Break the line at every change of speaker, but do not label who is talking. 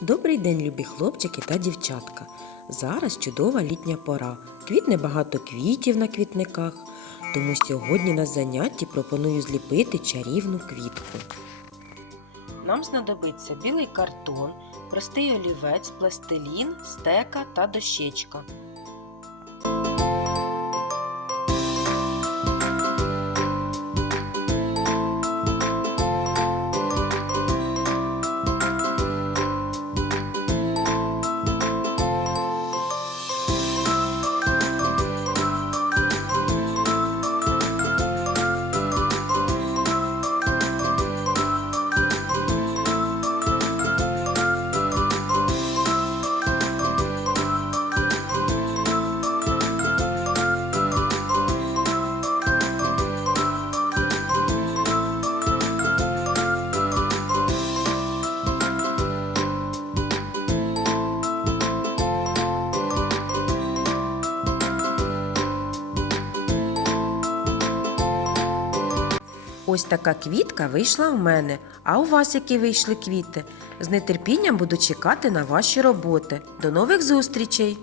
Добрий день, любі хлопчики та дівчатка. Зараз чудова літня пора. Квітне багато квітів на квітниках. Тому сьогодні на занятті пропоную зліпити чарівну квітку. Нам знадобиться білий картон, простий олівець, пластилін, стека та дощечка. Ось така квітка вийшла в мене. А у вас які вийшли квіти? З нетерпінням буду чекати на ваші роботи. До нових зустрічей!